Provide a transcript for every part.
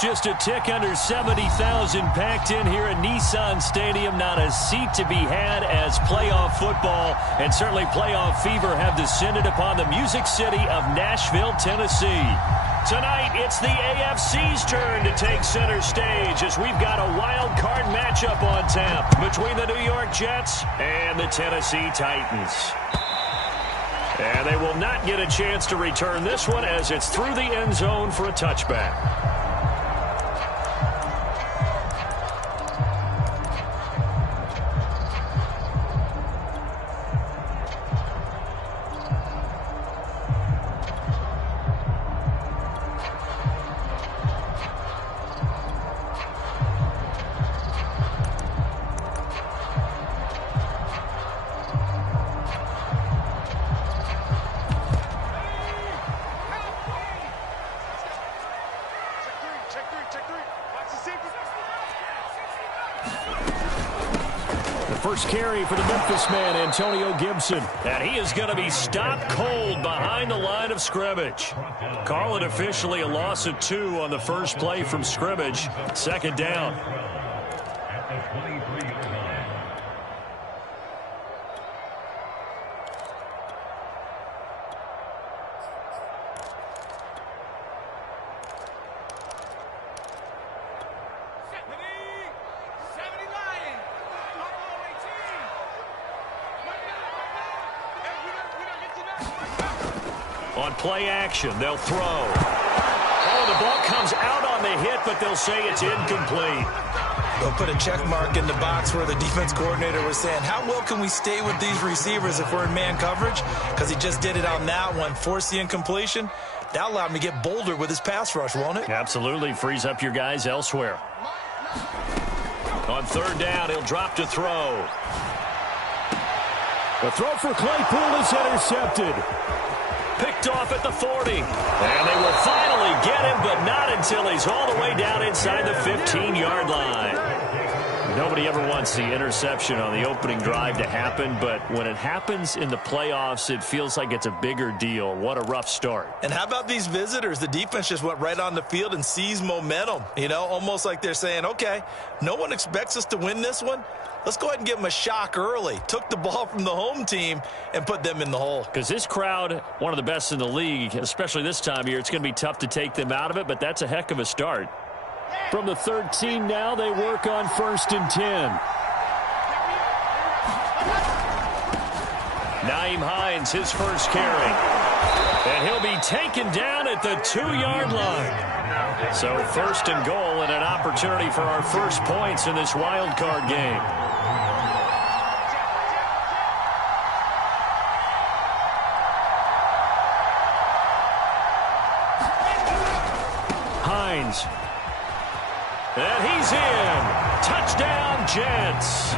Just a tick under 70,000 packed in here at Nissan Stadium. Not a seat to be had as playoff football and certainly playoff fever have descended upon the Music City of Nashville, Tennessee. Tonight, it's the AFC's turn to take center stage as we've got a wild card matchup on tap between the New York Jets and the Tennessee Titans. And they will not get a chance to return this one as it's through the end zone for a touchback. First carry for the Memphis man, Antonio Gibson. And he is going to be stopped cold behind the line of scrimmage. Call it officially a loss of 2 on the first play from scrimmage. Second down. On play action, they'll throw. Oh, the ball comes out on the hit, but they'll say it's incomplete. They'll put a check mark in the box where the defense coordinator was saying, how well can we stay with these receivers if we're in man coverage? Because he just did it on that one, force the incompletion. That'll allow him to get bolder with his pass rush, won't it? Absolutely, frees up your guys elsewhere. On third down, he'll drop to throw. The throw for Claypool is intercepted. Picked off at the 40. And they will finally get him, but not until he's all the way down inside the 15-yard line. Nobody ever wants the interception on the opening drive to happen, but when it happens in the playoffs, it feels like it's a bigger deal. What a rough start. And how about these visitors? The defense just went right on the field and seized momentum. You know, almost like they're saying, okay, no one expects us to win this one. Let's go ahead and give them a shock early. Took the ball from the home team and put them in the hole. Because this crowd, one of the best in the league, especially this time of year, it's going to be tough to take them out of it, but that's a heck of a start. From the 13 now, they work on 1st and 10. Nyheim Hines, his first carry. And he'll be taken down at the 2-yard line. So 1st and goal and an opportunity for our first points in this wild card game. Hines. And he's in. Touchdown, Jets.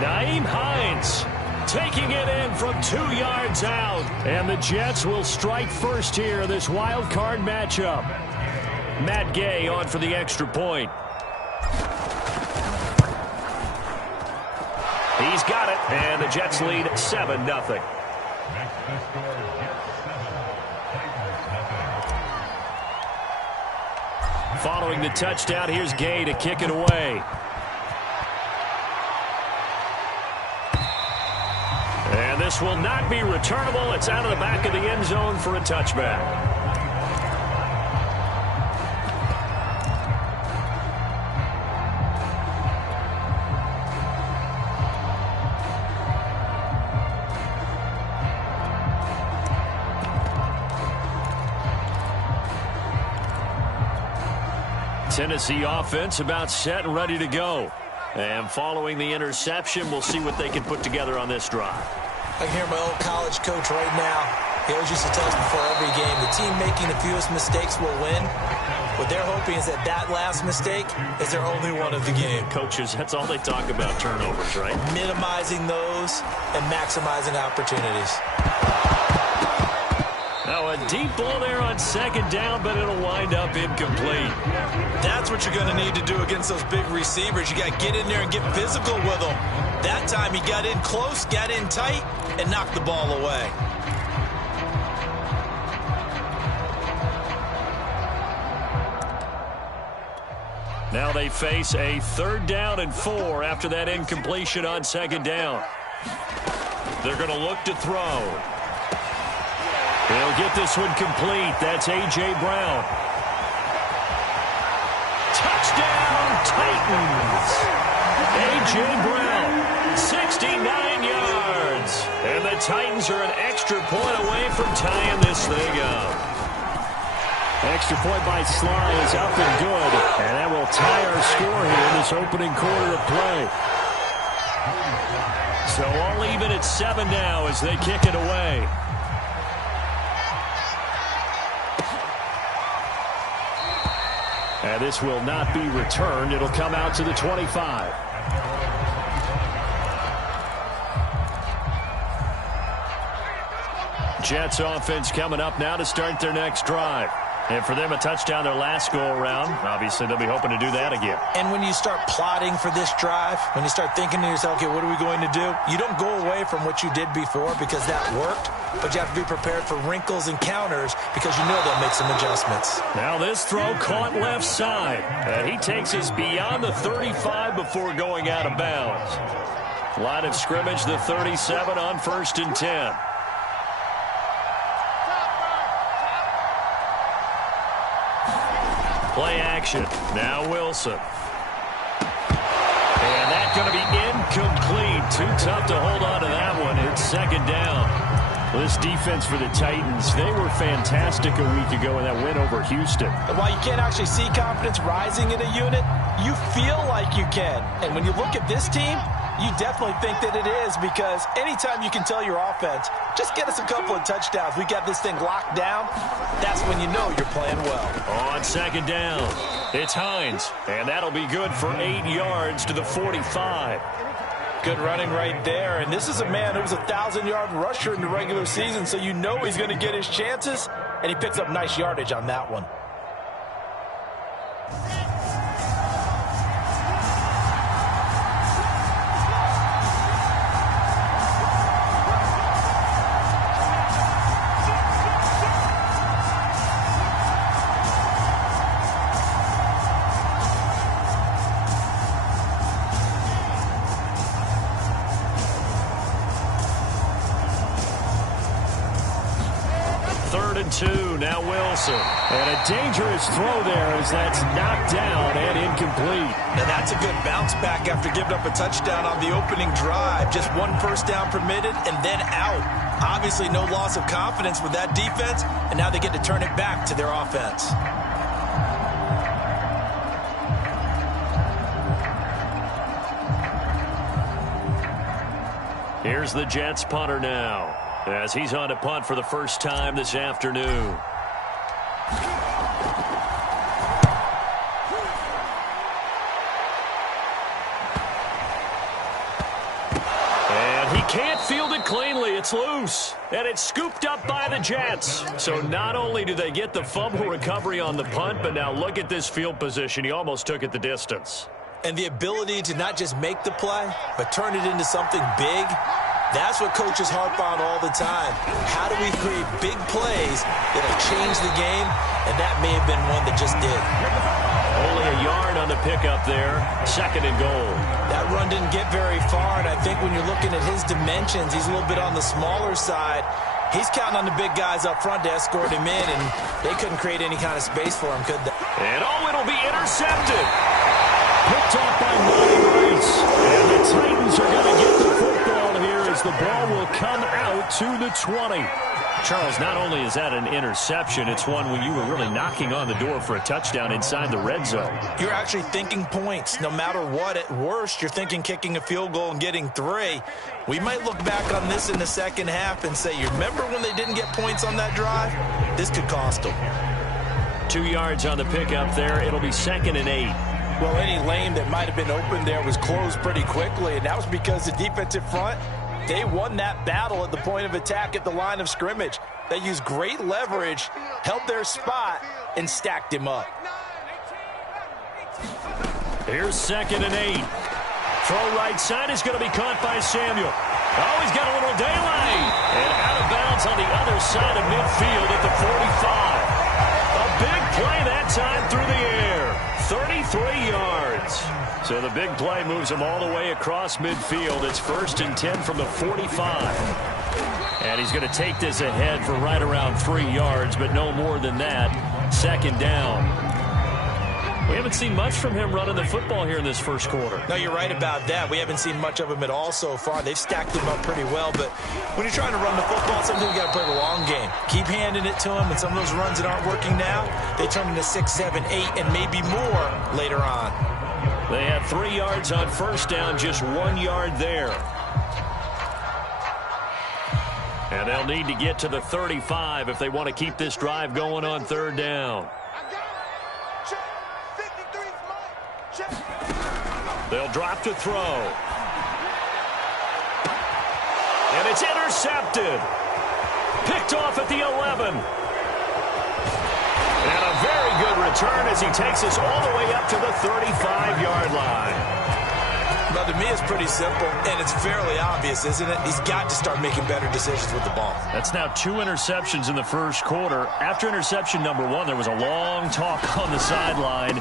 Nyheim Hines taking it in from 2 yards out. And the Jets will strike first here in this wild card matchup. Matt Gay on for the extra point. He's got it, and the Jets lead 7-0. Following the touchdown, here's Gay to kick it away. And this will not be returnable. It's out of the back of the end zone for a touchback. Tennessee offense about set and ready to go. And following the interception, we'll see what they can put together on this drive. I can hear my old college coach right now. He always used to tell us before every game, the team making the fewest mistakes will win. What they're hoping is that that last mistake is their only one of the game. Coaches, that's all they talk about, turnovers, right? Minimizing those and maximizing opportunities. Now a deep ball there on second down, but it'll wind up incomplete. That's what you're going to need to do against those big receivers. You got to get in there and get physical with them. That time he got in close, got in tight, and knocked the ball away. Now they face a 3rd down and 4 after that incompletion on 2nd down. They're going to look to throw. They'll get this one complete. That's A.J. Brown. Touchdown, Titans. A.J. Brown, 69 yards. And the Titans are an extra point away from tying this thing up. Extra point by Sly is up and good. And that will tie our score here in this opening quarter of play. So all even at 7 now as they kick it away. And this will not be returned. It'll come out to the 25. Jets offense coming up now to start their next drive. And for them, a touchdown their last go-around. Obviously, they'll be hoping to do that again. And when you start plotting for this drive, when you start thinking to yourself, okay, what are we going to do? You don't go away from what you did before because that worked, but you have to be prepared for wrinkles and counters because you know they'll make some adjustments. Now this throw caught left side. And he takes us beyond the 35 before going out of bounds. Line of scrimmage, the 37 on 1st and 10. Play action. Now Wilson. And that's going to be incomplete. Too tough to hold on to that one. It's 2nd down. This defense for the Titans, they were fantastic a week ago in that win over Houston. And while you can't actually see confidence rising in a unit, you feel like you can. And when you look at this team, you definitely think that it is because anytime you can tell your offense, just get us a couple of touchdowns, we got this thing locked down, that's when you know you're playing well. On 2nd down, it's Hines, and that'll be good for 8 yards to the 45. Good running right there, and this is a man who was a 1,000-yard rusher in the regular season, so you know he's going to get his chances, and he picks up nice yardage on that one. Now Wilson. And a dangerous throw there as that's knocked down and incomplete. Now that's a good bounce back after giving up a touchdown on the opening drive. Just 1 first down permitted and then out. Obviously no loss of confidence with that defense, and now they get to turn it back to their offense. Here's the Jets punter now, as he's on to punt for the first time this afternoon. And he can't field it cleanly. It's loose. And it's scooped up by the Jets. So not only do they get the fumble recovery on the punt, but now look at this field position. He almost took it the distance. And the ability to not just make the play, but turn it into something big. That's what coaches harp on all the time. How do we create big plays that'll change the game? And that may have been one that just did. Only a yard on the pickup there. 2nd and goal. That run didn't get very far, and I think when you're looking at his dimensions, he's a little bit on the smaller side. He's counting on the big guys up front to escort him in, and they couldn't create any kind of space for him, could they? And it'll be intercepted. Picked off by Monty Rice. And the Titans are going to get the football here as the ball will come out to the 20. Charles, not only is that an interception, it's one when you were really knocking on the door for a touchdown inside the red zone. You're actually thinking points. No matter what, at worst, you're thinking kicking a field goal and getting 3. We might look back on this in the second half and say, you remember when they didn't get points on that drive? This could cost them. 2 yards on the pickup there. It'll be 2nd and 8. Well, any lane that might have been open there was closed pretty quickly, and that was because the defensive front, they won that battle at the point of attack at the line of scrimmage. They used great leverage, held their spot, and stacked him up. Here's 2nd and 8. Throw right side is going to be caught by Samuel. Oh, he's got a little daylight. And out of bounds on the other side of midfield at the 45. A big play that time through the air. 33 yards. So the big play moves him all the way across midfield. It's 1st and 10 from the 45. And he's going to take this ahead for right around 3 yards, but no more than that. 2nd down. We haven't seen much from him running the football here in this first quarter. No, you're right about that. We haven't seen much of him at all so far. They've stacked him up pretty well, but when you're trying to run the football, sometimes you got to play the long game. Keep handing it to him, and some of those runs that aren't working now, they turn into 6, 7, 8, and maybe more later on. They have 3 yards on 1st down, just 1 yard there. And they'll need to get to the 35 if they want to keep this drive going on 3rd down. They'll drop to throw. And it's intercepted. Picked off at the 11. And a very good return as he takes us all the way up to the 35-yard line. Well, to me, it's pretty simple, and it's fairly obvious, isn't it? He's got to start making better decisions with the ball. That's now 2 interceptions in the first quarter. After interception number 1, there was a long talk on the sideline.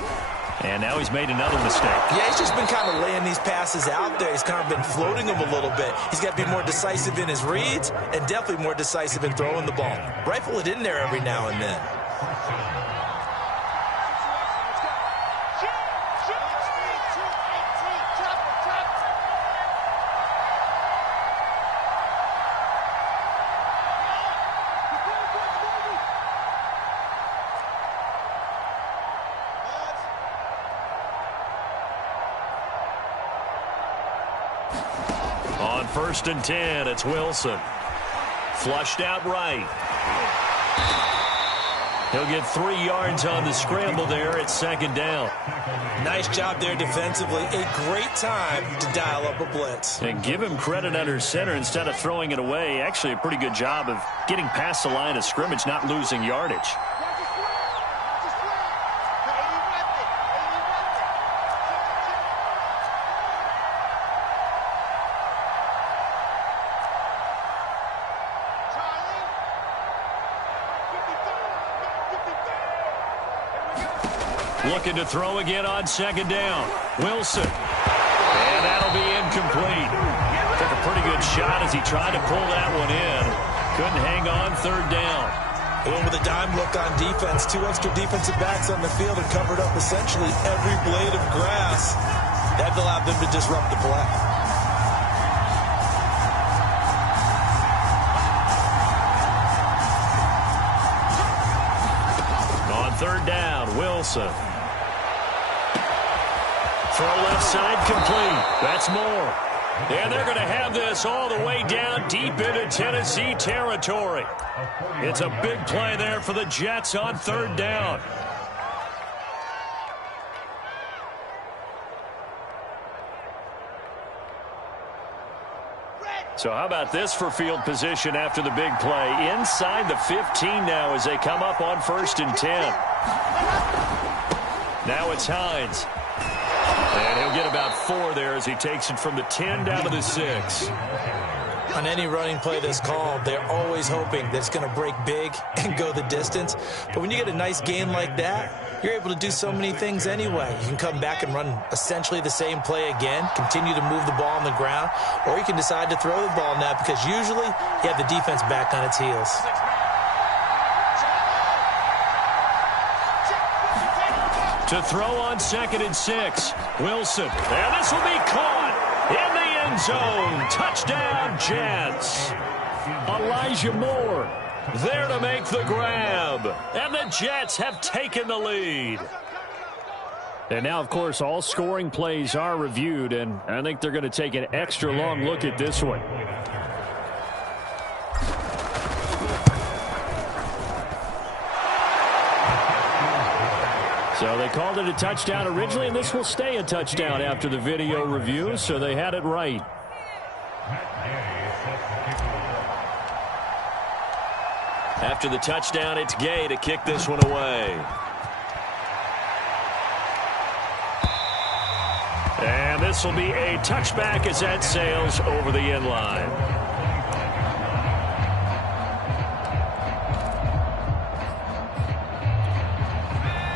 And now he's made another mistake. Yeah, he's just been kind of laying these passes out there. He's kind of been floating them a little bit. He's got to be more decisive in his reads and definitely more decisive in throwing the ball. Rifle it in there every now and then. On 1st and 10, it's Wilson. Flushed out right. He'll get 3 yards on the scramble there at 2nd down. Nice job there defensively. A great time to dial up a blitz. And give him credit under center instead of throwing it away. Actually, a pretty good job of getting past the line of scrimmage, not losing yardage. Looking to throw again on 2nd down. Wilson. And that'll be incomplete. Took a pretty good shot as he tried to pull that one in. Couldn't hang on 3rd down. Went with a dime look on defense. 2 extra defensive backs on the field and covered up essentially every blade of grass. That allowed them to disrupt the play. On 3rd down, Wilson. Throw left side complete. That's more. And they're going to have this all the way down deep into Tennessee territory. It's a big play there for the Jets on 3rd down. So how about this for field position after the big play? Inside the 15 now as they come up on 1st and 10. Now it's Hines. And he'll get about 4 there as he takes it from the 10 down to the 6. On any running play that's called, they're always hoping that it's going to break big and go the distance. But when you get a nice game like that, you're able to do so many things anyway. You can come back and run essentially the same play again, continue to move the ball on the ground, or you can decide to throw the ball now because usually you have the defense back on its heels. To throw on 2nd and 6. Wilson. And this will be caught in the end zone. Touchdown, Jets. Elijah Moore there to make the grab. And the Jets have taken the lead. And now, of course, all scoring plays are reviewed, and I think they're going to take an extra long look at this one. So they called it a touchdown originally, and this will stay a touchdown after the video review, so they had it right. After the touchdown, it's Gay to kick this one away. And this will be a touchback as that sails over the end line.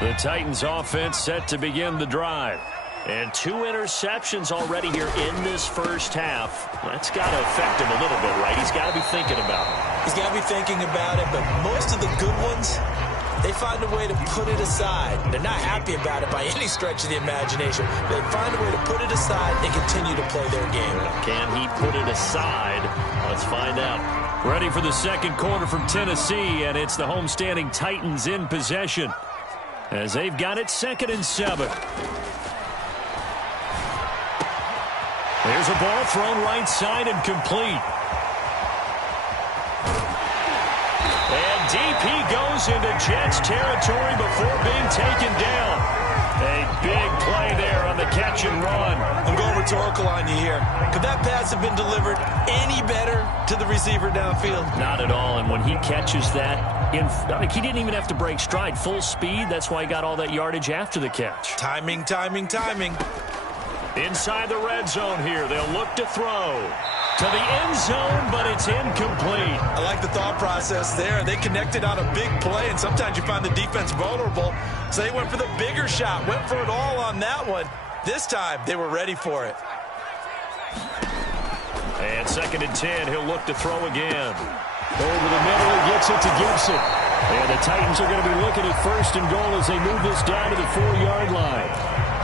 The Titans offense set to begin the drive. And 2 interceptions already here in this first half. That's got to affect him a little bit, right? He's got to be thinking about it. He's got to be thinking about it, but most of the good ones, they find a way to put it aside. They're not happy about it by any stretch of the imagination. They find a way to put it aside and continue to play their game. Can he put it aside? Let's find out. Ready for the second quarter from Tennessee, and it's the homestanding Titans in possession as they've got it 2nd and 7. There's a ball thrown right side and complete. And deep he goes into Jets territory before being taken down. A big play there on the catch and run. I'm going rhetorical on you here. Could that pass have been delivered any better to the receiver downfield? Not at all, and when he catches that, he didn't even have to break stride. Full speed, that's why he got all that yardage after the catch. Timing, timing, timing. Inside the red zone here, they'll look to throw to the end zone, but it's incomplete. I like the thought process there. They connected on a big play, and sometimes you find the defense vulnerable, so they went for the bigger shot, went for it all on that one. This time, they were ready for it. And 2nd and 10, he'll look to throw again. Over the middle, he gets it to Gibson. And the Titans are going to be looking at 1st and goal as they move this down to the 4-yard line.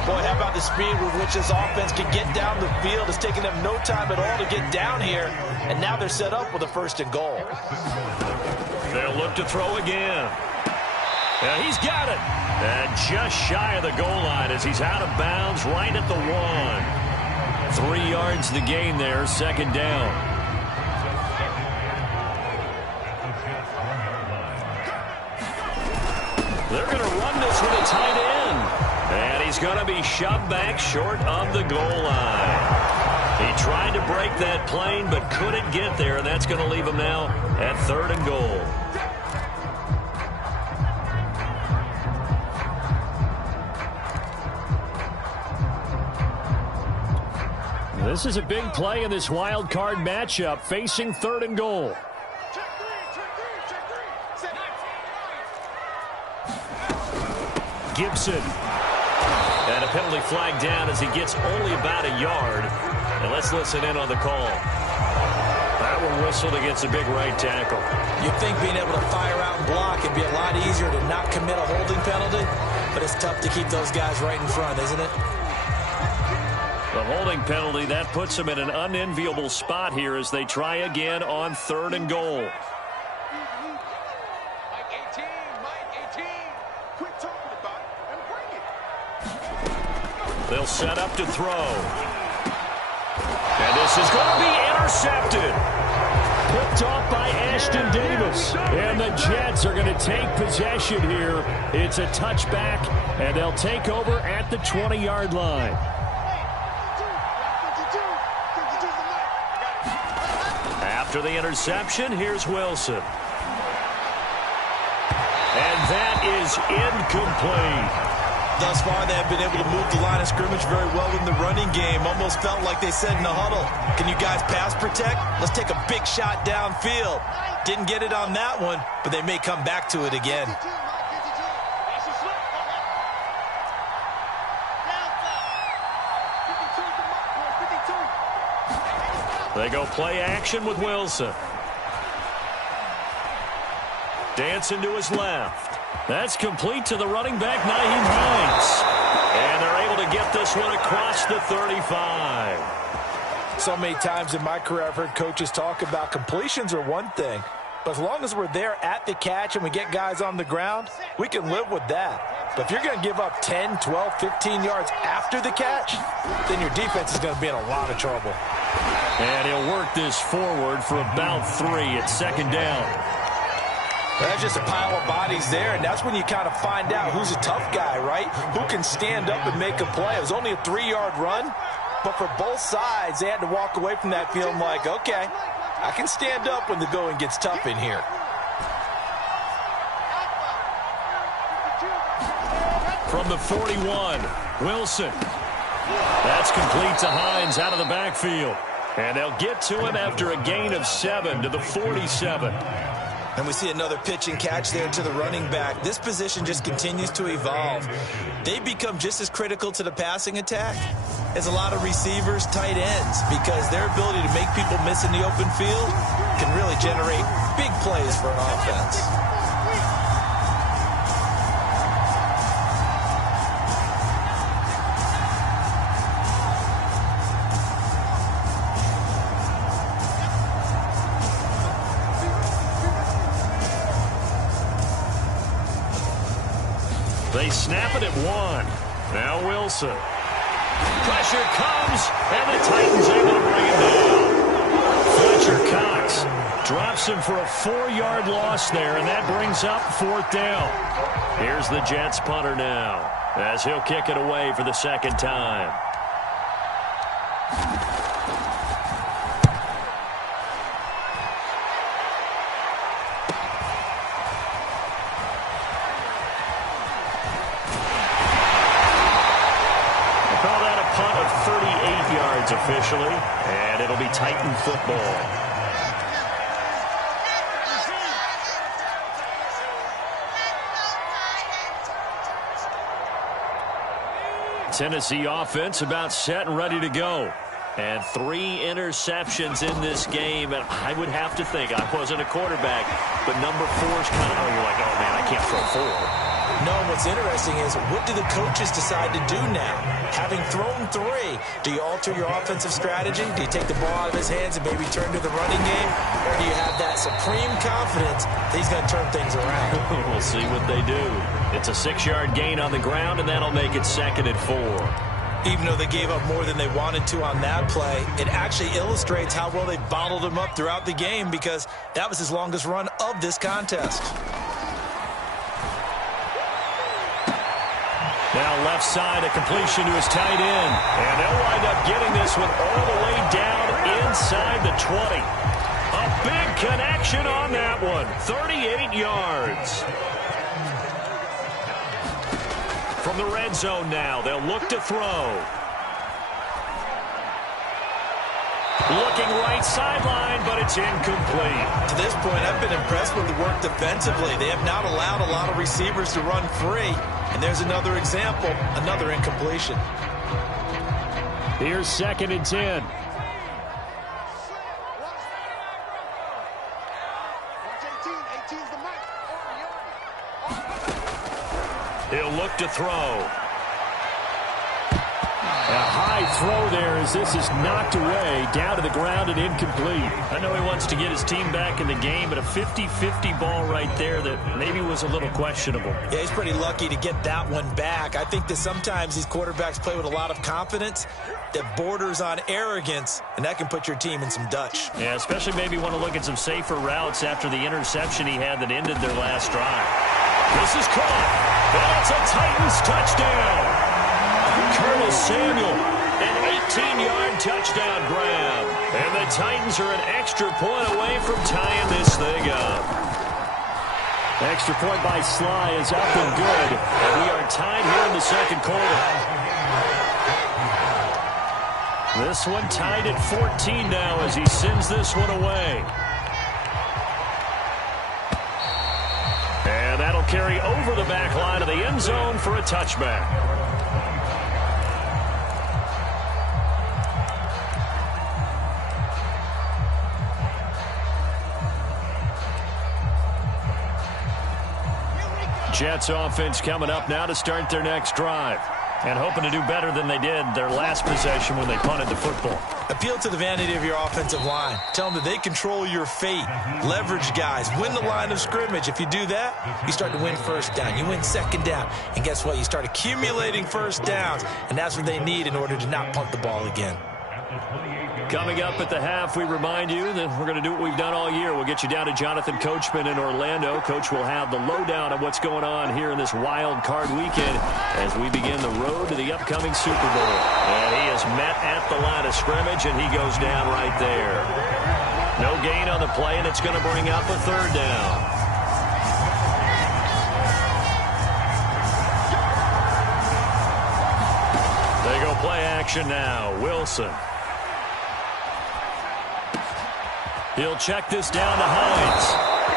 Boy, how about the speed with which this offense can get down the field? It's taken them no time at all to get down here, and now they're set up with a 1st and goal. They'll look to throw again. And he's got it. And just shy of the goal line as he's out of bounds right at the 1. 3 yards to gain there, 2nd down. They're going to run this with a tight end. And he's going to be shoved back short of the goal line. He tried to break that plane but couldn't get there, and that's going to leave him now at 3rd and goal. This is a big play in this wild card matchup, facing 3rd and goal. Gibson. And a penalty flag down as he gets only about a yard. And let's listen in on the call. That one whistled against a big right tackle. You'd think being able to fire out and block would be a lot easier to not commit a holding penalty, but it's tough to keep those guys right in front, isn't it? The holding penalty, that puts them in an unenviable spot here as they try again on 3rd and goal. They'll set up to throw. And this is going to be intercepted. Picked off by Ashton Davis. And the Jets are going to take possession here. It's a touchback, and they'll take over at the 20-yard line. After the interception, here's Wilson. And that is incomplete. Thus far, they have been able to move the line of scrimmage very well in the running game. Almost felt like they said in the huddle, can you guys pass protect? Let's take a big shot downfield. Didn't get it on that one, but they may come back to it again. They go play action with Wilson. Dancing to his left. That's complete to the running back, Nyheim Hines. And they're able to get this one across the 35. So many times in my career I've heard coaches talk about completions are one thing, but as long as we're there at the catch and we get guys on the ground, we can live with that. But if you're going to give up 10, 12, 15 yards after the catch, then your defense is going to be in a lot of trouble. And he'll work this forward for about 3 at 2nd down. That's just a pile of bodies there, and that's when you kind of find out who's a tough guy, right? Who can stand up and make a play. It was only a 3-yard run, but for both sides, they had to walk away from that feeling like, okay, I can stand up when the going gets tough in here. From the 41, Wilson. That's complete to Hines out of the backfield. And they'll get to him after a gain of 7 to the 47. And we see another pitch and catch there to the running back. This position just continues to evolve. They become just as critical to the passing attack as a lot of receivers, tight ends, because their ability to make people miss in the open field can really generate big plays for an offense. They snap it at 1. Now Wilson. Pressure comes, and the Titans able to bring him down. Fletcher Cox drops him for a 4-yard loss there, and that brings up 4th down. Here's the Jets punter now, as he'll kick it away for the 2nd time. Officially, and it'll be Titan football. Tennessee offense about set and ready to go. And 3 interceptions in this game, and I would have to think, I wasn't a quarterback, but number 4's kind of, you're like, oh man, I can't throw 4. No, what's interesting is, what do the coaches decide to do now? Having thrown 3, do you alter your offensive strategy? Do you take the ball out of his hands and maybe turn to the running game? Or do you have that supreme confidence that he's going to turn things around? We'll see what they do. It's a 6-yard gain on the ground, and that'll make it 2nd and 4. Even though they gave up more than they wanted to on that play, it actually illustrates how well they bottled him up throughout the game, because that was his longest run of this contest. Now left side, a completion to his tight end. And they'll wind up getting this one all the way down inside the 20. A big connection on that one. 38 yards. From the red zone now, they'll look to throw. Looking right sideline, but it's incomplete. To this point, I've been impressed with the work defensively. They have not allowed a lot of receivers to run free. And there's another example, another incompletion. Here's 2nd and 10. He'll look to throw. A high throw there as this is knocked away, down to the ground and incomplete. I know he wants to get his team back in the game, but a 50-50 ball right there that maybe was a little questionable. Yeah, he's pretty lucky to get that one back. I think that sometimes these quarterbacks play with a lot of confidence that borders on arrogance, and that can put your team in some Dutch. Yeah, especially maybe want to look at some safer routes after the interception he had that ended their last drive. This is caught. That's a Titans touchdown. Curtis Samuel, an 18-yard touchdown grab. And the Titans are an extra point away from tying this thing up. Extra point by Sly is up and good. And we are tied here in the 2nd quarter. This one tied at 14 now as he sends this one away. And that'll carry over the back line of the end zone for a touchback. Jets offense coming up now to start their next drive. And hoping to do better than they did their last possession when they punted the football. Appeal to the vanity of your offensive line. Tell them that they control your fate. Leverage guys. Win the line of scrimmage. If you do that, you start to win 1st down. You win 2nd down. And guess what? You start accumulating 1st downs. And that's what they need in order to not punt the ball again. Coming up at the half, we remind you that we're going to do what we've done all year. We'll get you down to Jonathan Coachman in Orlando. Coach will have the lowdown of what's going on here in this wild card weekend as we begin the road to the upcoming Super Bowl. And he is met at the line of scrimmage, and he goes down right there. No gain on the play, and it's going to bring up a 3rd down. They go play action now. Wilson. He'll check this down to Hines.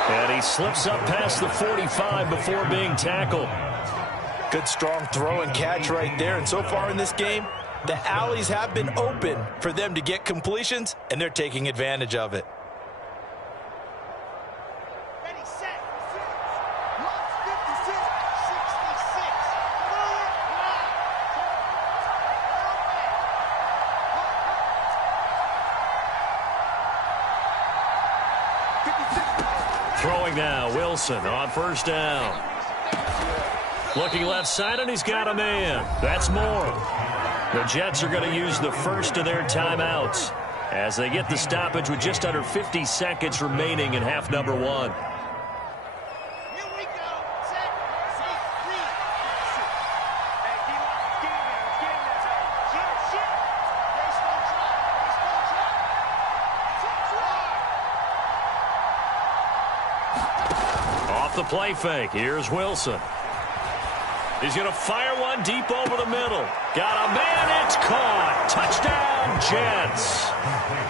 And he slips up past the 45 before being tackled. Good, strong throw and catch right there. And so far in this game, the alleys have been open for them to get completions, and they're taking advantage of it. Throwing now, Wilson on first down. Looking left side, and he's got a man. That's Moore. The Jets are going to use the first of their timeouts as they get the stoppage with just under 50 seconds remaining in half number one. Off the play fake, here's Wilson. He's going to fire one deep over the middle. Got a man, it's caught. Touchdown, Jets.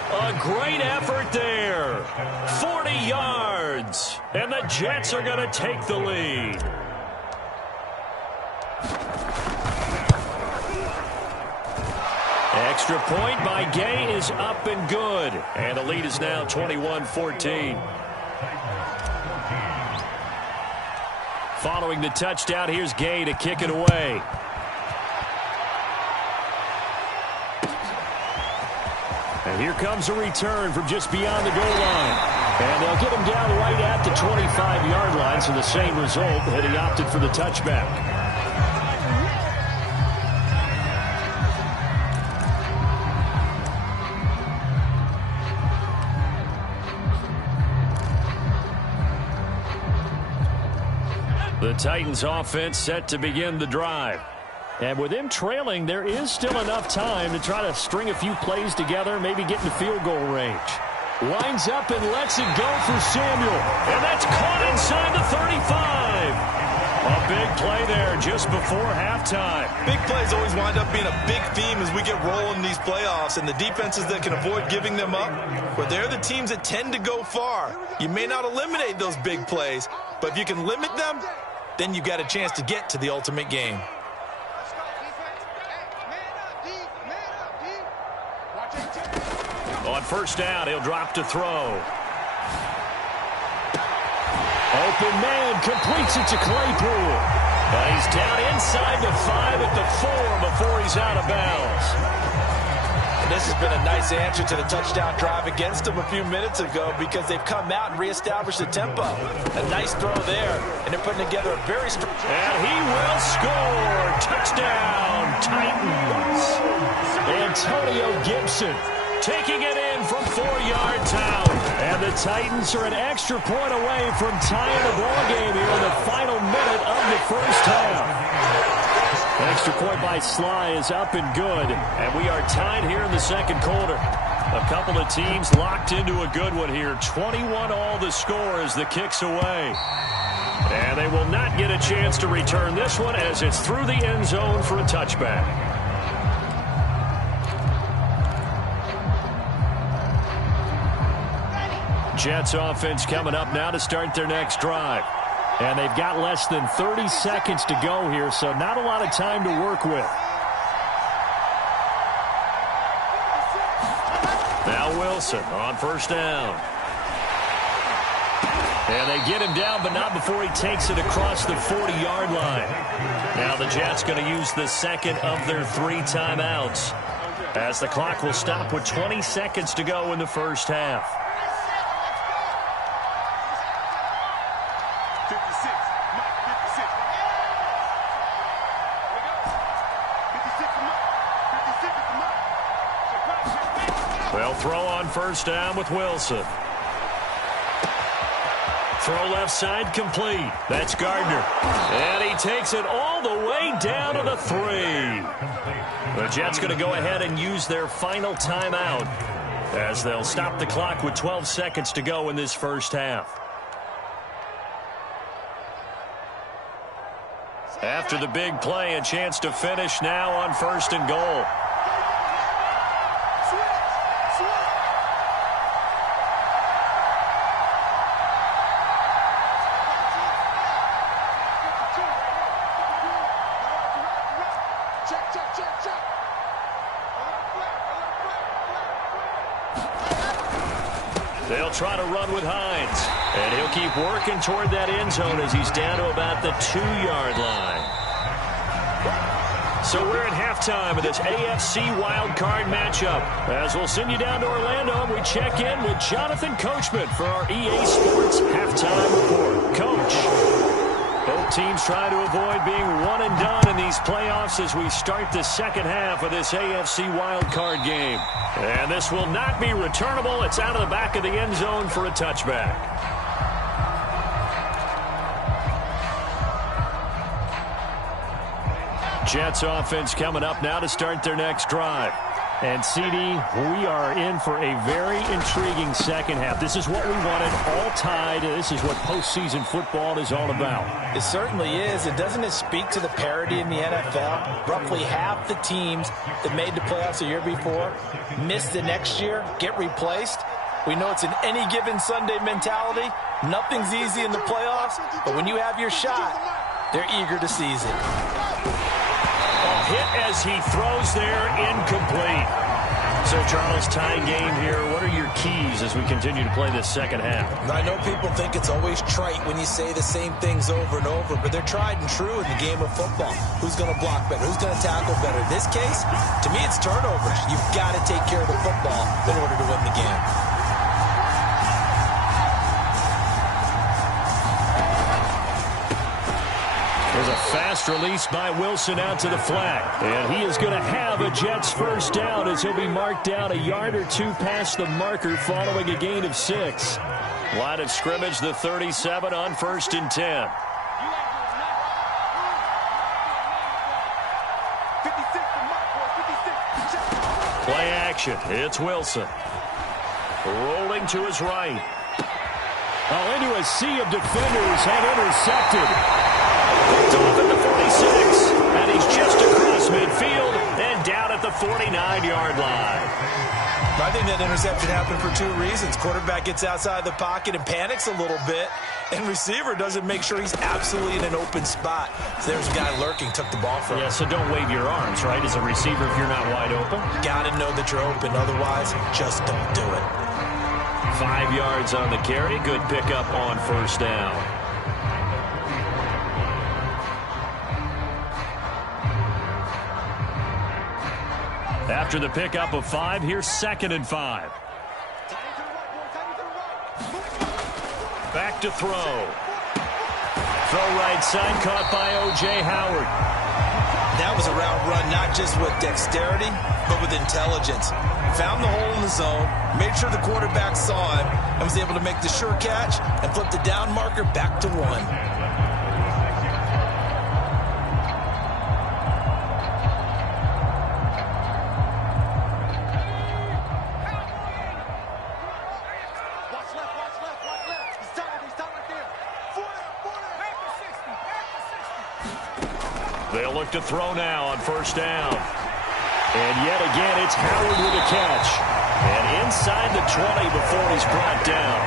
A great effort there. 40 yards. And the Jets are going to take the lead. Extra point by Gay is up and good. And the lead is now 21-14. Following the touchdown, here's Gay to kick it away. And here comes a return from just beyond the goal line. And they'll get him down right at the 25-yard line, so the same result, and he opted for the touchback. The Titans offense set to begin the drive. And with them trailing, there is still enough time to try to string a few plays together, maybe get into field goal range. Winds up and lets it go for Samuel. And that's caught inside the 35. A big play there just before halftime. Big plays always wind up being a big theme as we get rolling in these playoffs, and the defenses that can avoid giving them up, but they're the teams that tend to go far. You may not eliminate those big plays, but if you can limit them, then you got a chance to get to the ultimate game. On first down, he'll drop to throw. Open man completes it to Claypool. And he's down inside the 5 at the 4 before he's out of bounds. This has been a nice answer to the touchdown drive against them a few minutes ago because they've come out and reestablished the tempo. A nice throw there, and they're putting together a very strong... And he will score. Touchdown, Titans. Antonio Gibson taking it in from 4-yards out. And the Titans are an extra point away from tying the ball game here in the final minute of the first half. An extra point by Sly is up and good. And we are tied here in the second quarter. A couple of teams locked into a good one here. 21-all the score as the kick's away. And they will not get a chance to return this one as it's through the end zone for a touchback. Jets offense coming up now to start their next drive. And they've got less than 30 seconds to go here, so not a lot of time to work with. Now Wilson on first down. And they get him down, but not before he takes it across the 40-yard line. Now the Jets going to use the second of their 3 timeouts, as the clock will stop with 20 seconds to go in the first half. They'll throw on first down with Wilson. Throw left side complete. That's Gardner. And he takes it all the way down to the 3. The Jets going to go ahead and use their final timeout as they'll stop the clock with 12 seconds to go in this first half. After the big play, a chance to finish now on first and goal. They'll try to run with Hines. And he'll keep working toward that end zone as he's down to about the 2-yard line. So we're at halftime of this AFC wildcard matchup. As we'll send you down to Orlando, and we check in with Jonathan Coachman for our EA Sports Halftime Report. Coach, both teams trying to avoid being one and done in these playoffs as we start the second half of this AFC wildcard game. And this will not be returnable. It's out of the back of the end zone for a touchback. Jets offense coming up now to start their next drive. And, CD, we are in for a very intriguing second half. This is what we wanted, all tied. This is what postseason football is all about. It certainly is. And doesn't it speak to the parity in the NFL? Roughly half the teams that made the playoffs the year before miss the next year, get replaced. We know it's an any given Sunday mentality. Nothing's easy in the playoffs, but when you have your shot, they're eager to seize it. Hit as he throws there, incomplete. So, Charles, tying game here. What are your keys as we continue to play this second half? I know people think it's always trite when you say the same things over and over, but they're tried and true in the game of football. Who's going to block better? Who's going to tackle better? In this case, to me, it's turnovers. You've got to take care of the football in order to win the game. There's a fast release by Wilson out to the flat. And he is going to have a Jets first down as he'll be marked down a yard or two past the marker following a gain of 6. Line of scrimmage, the 37 on 1st and 10. Play action. It's Wilson. Rolling to his right. Oh, into a sea of defenders and intercepted. Picked off at the 46, and he's just across midfield and down at the 49-yard line. I think that interception happened for 2 reasons. Quarterback gets outside the pocket and panics a little bit, and receiver doesn't make sure he's absolutely in an open spot. So there's a guy lurking, took the ball from him. Yeah, so don't wave your arms, right, as a receiver if you're not wide open. Got to know that you're open. Otherwise, just don't do it. 5 yards on the carry. Good pickup on first down. After the pickup of 5, here's 2nd and 5. Back to throw. Throw right side, caught by O.J. Howard. That was a route run, not just with dexterity, but with intelligence. Found the hole in the zone, made sure the quarterback saw him, and was able to make the sure catch and flip the down marker back to 1. They'll look to throw now on first down. And yet again, it's Howard with a catch. And inside the 20 before he's brought down.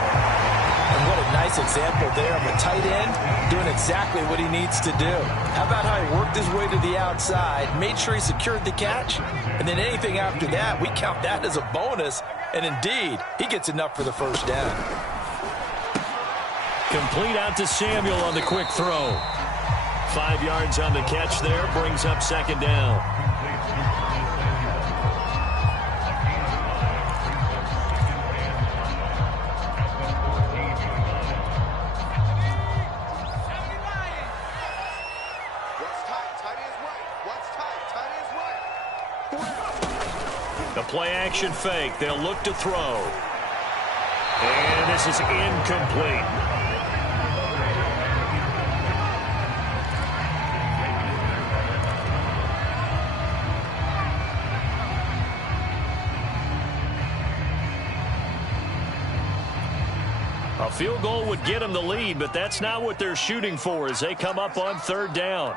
And what a nice example there of a tight end doing exactly what he needs to do. How about how he worked his way to the outside, made sure he secured the catch, and then anything after that, we count that as a bonus. And indeed, he gets enough for the first down. Complete out to Samuel on the quick throw. 5 yards on the catch there, brings up 2nd down. The play action fake. They'll look to throw. And this is incomplete. A field goal would get them the lead, but that's not what they're shooting for as they come up on 3rd down.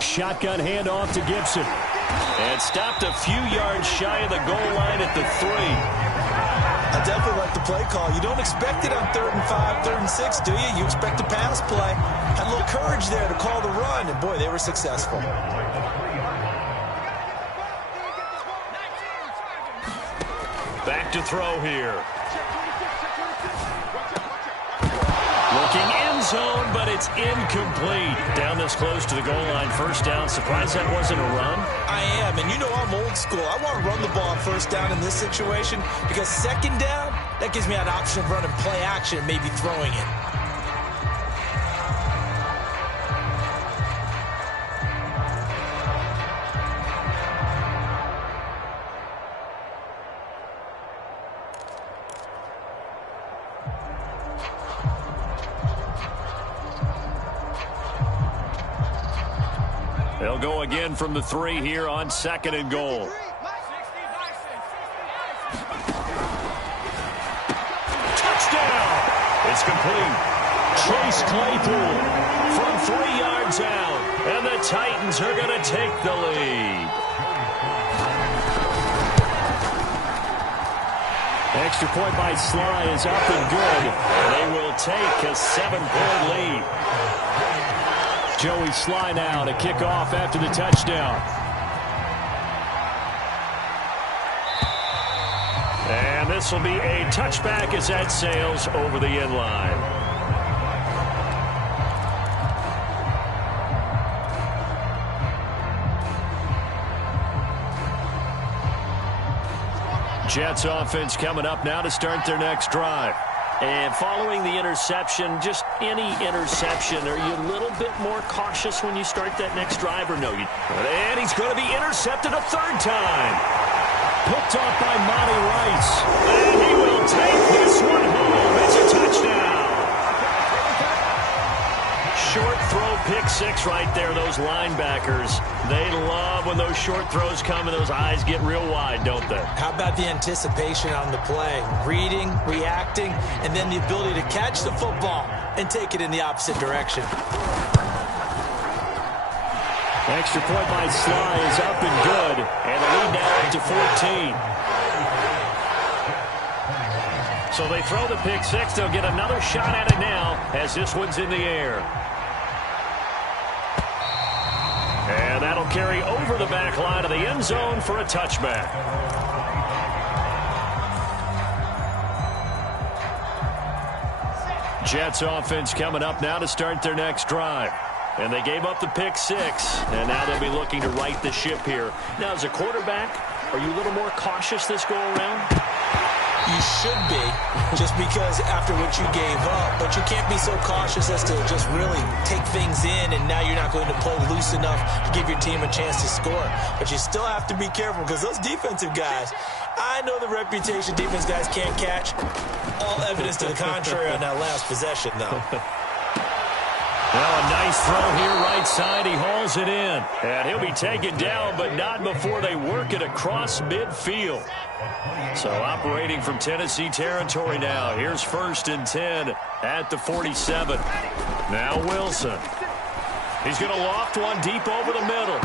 Shotgun handoff to Gibson. And stopped a few yards shy of the goal line at the 3. I definitely like the play call. You don't expect it on 3rd and 5, 3rd and 6, do you? You expect a pass play. Had a little courage there to call the run, and boy, they were successful. Back to throw here. Looking end zone, but it's incomplete. Down this close to the goal line, first down. Surprised that wasn't a run? I am, and you know I'm old school. I want to run the ball on first down in this situation because second down, that gives me an option of running play action and maybe throwing it. They'll go again from the 3 here on 2nd and goal. Touchdown! It's complete. Chase Claypool from 3 yards out. And the Titans are going to take the lead. Extra point by Sly is up and good. They will take a 7-point lead. Joey Sly now to kick off after the touchdown. And this will be a touchback as that sails over the end line. Jets offense coming up now to start their next drive. And following the interception, just any interception, are you a little bit more cautious when you start that next drive or no? And he's going to be intercepted a 3rd time. Picked off by Monty Rice. And he will take this one home. It's a touchdown. Short throw, pick 6 right there, those linebackers. They love when those short throws come and those eyes get real wide, don't they? How about the anticipation on the play? Reading, reacting, and then the ability to catch the football and take it in the opposite direction. Extra point by Sly is up and good. And the lead now up to 14. So they throw the pick 6. They'll get another shot at it now as this one's in the air. And that'll carry over the back line of the end zone for a touchback. Jets offense coming up now to start their next drive. And they gave up the pick 6, and now they'll be looking to right the ship here. Now, as a quarterback, are you a little more cautious this go-around? You should be, just because after what you gave up. But you can't be so cautious as to just really take things in, and now you're not going to play loose enough to give your team a chance to score. But you still have to be careful because those defensive guys, I know the reputation defense guys can't catch. All evidence to the contrary on that last possession, though. Well, a nice throw here right side. He hauls it in. And he'll be taken down, but not before they work it across midfield. So operating from Tennessee territory now. Here's 1st and 10 at the 47. Now Wilson. He's going to loft one deep over the middle.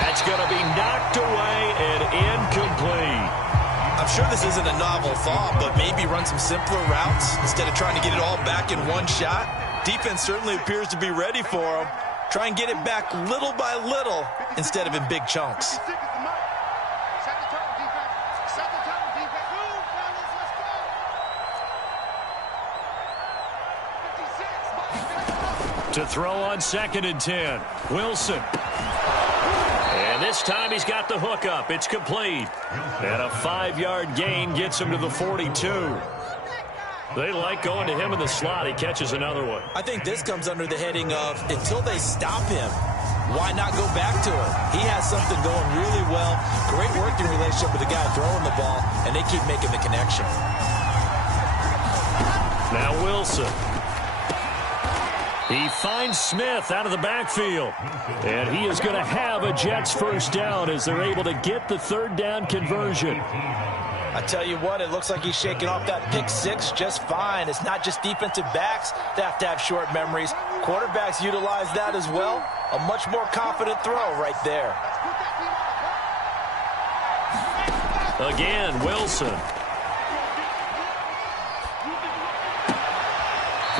That's going to be knocked away and incomplete. I'm sure this isn't a novel thought, but maybe run some simpler routes instead of trying to get it all back in one shot. Defense certainly appears to be ready for him. Try and get it back little by little instead of in big chunks. To throw on 2nd and 10. Wilson. And this time he's got the hook up. It's complete. And a 5-yard gain gets him to the 42. They like going to him in the slot. He catches another one. I think this comes under the heading of until they stop him, why not go back to him? He has something going really well. Great working relationship with the guy throwing the ball, and they keep making the connection. Now Wilson. He finds Smith out of the backfield. And he is going to have a Jets first down as they're able to get the 3rd down conversion. I tell you what, it looks like he's shaking off that pick 6 just fine. It's not just defensive backs that have to have short memories. Quarterbacks utilize that as well. A much more confident throw right there. Again, Wilson.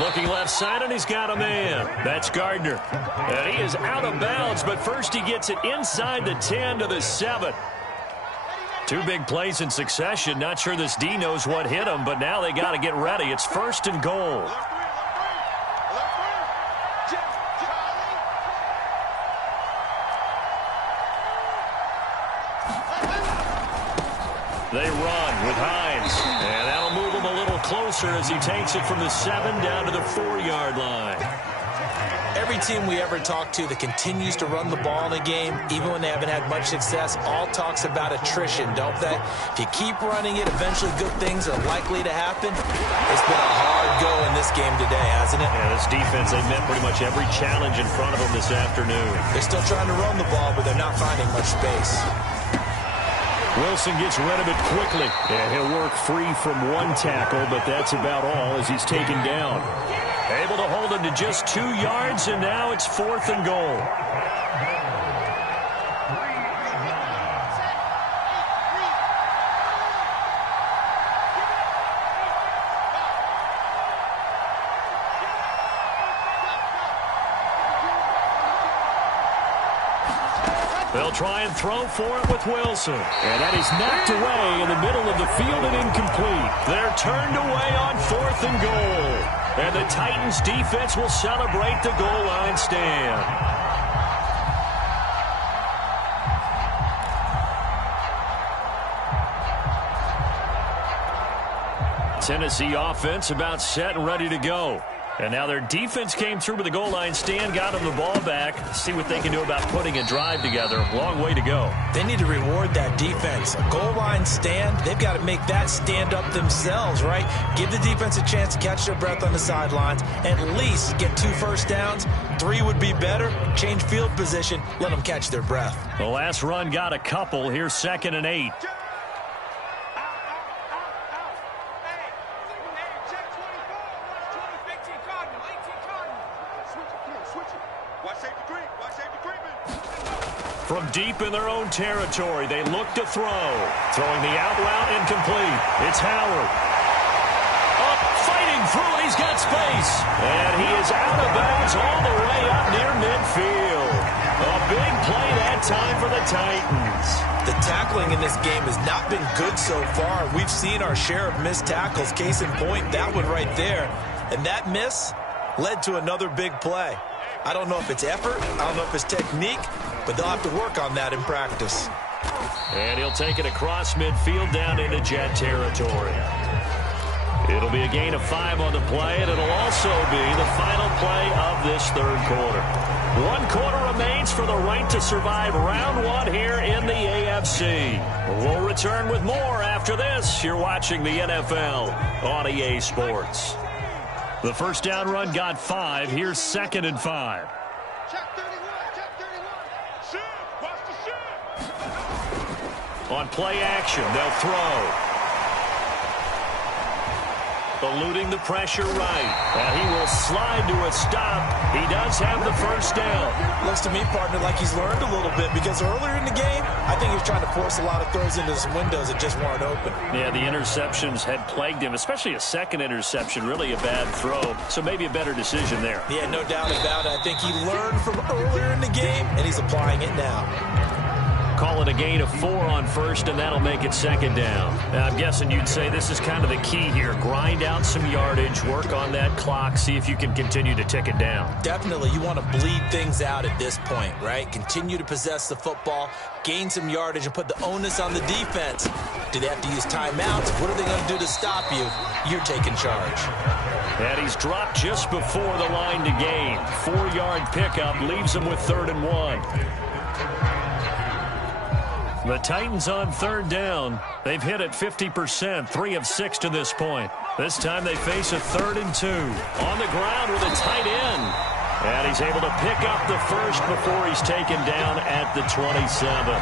Looking left side, and he's got a man. That's Gardner. And he is out of bounds, but first he gets it inside the 10 to the 7. Two big plays in succession. Not sure this D knows what hit him, but now they got to get ready. It's 1st and goal. They run with Hines, and that'll move him a little closer as he takes it from the 7 down to the 4-yard line. Every team we ever talk to that continues to run the ball in a game, even when they haven't had much success, all talks about attrition, don't they? If you keep running it, eventually good things are likely to happen. It's been a hard go in this game today, hasn't it? Yeah, this defense, they met pretty much every challenge in front of them this afternoon. They're still trying to run the ball, but they're not finding much space. Wilson gets rid of it quickly. And he'll work free from one tackle, but that's about all as he's taken down. Able to hold him to just 2 yards, and now it's 4th and goal. They'll try and throw for it with Wilson. And that is knocked away in the middle of the field and incomplete. They're turned away on 4th and goal. And the Titans defense will celebrate the goal line stand. Tennessee offense about set and ready to go. And now their defense came through with the goal line stand, got them the ball back. See what they can do about putting a drive together. Long way to go. They need to reward that defense. A goal line stand, they've got to make that stand up themselves, right? Give the defense a chance to catch their breath on the sidelines. At least get 2 first downs. 3 would be better. Change field position. Let them catch their breath. The last run got a couple. Here's 2nd and 8. From deep in their own territory, they look to throw. Throwing the out route incomplete. It's Howard. Up, fighting through it. He's got space. And he is out of bounds all the way up near midfield. A big play that time for the Titans. The tackling in this game has not been good so far. We've seen our share of missed tackles. Case in point, that one right there. And that miss led to another big play. I don't know if it's effort. I don't know if it's technique. But they'll have to work on that in practice. And he'll take it across midfield down into Jet territory. It'll be a gain of 5 on the play, and it'll also be the final play of this 3rd quarter. 1 quarter remains for the right to survive round 1 here in the AFC. We'll return with more after this. You're watching the NFL on EA Sports. The first down run got 5. Here's 2nd and 5. On play action, they'll throw. Eluding the pressure right. And he will slide to a stop. He does have the first down. Looks to me, partner, like he's learned a little bit because earlier in the game, I think he was trying to force a lot of throws into some windows that just weren't open. Yeah, the interceptions had plagued him, especially a second interception, really a bad throw. So maybe a better decision there. Yeah, no doubt about it. I think he learned from earlier in the game, and he's applying it now. Call it a gain of 4 on first, and that'll make it 2nd down. Now, I'm guessing you'd say this is kind of the key here. Grind out some yardage, work on that clock, see if you can continue to tick it down. Definitely. You want to bleed things out at this point, right? Continue to possess the football, gain some yardage, and put the onus on the defense. Do they have to use timeouts? What are they going to do to stop you? You're taking charge. And he's dropped just before the line to gain. 4-yard pickup leaves him with 3rd and 1. The Titans on 3rd down. They've hit it 50%, 3 of 6 to this point. This time they face a 3rd and 2. On the ground with a tight end. And he's able to pick up the first before he's taken down at the 27.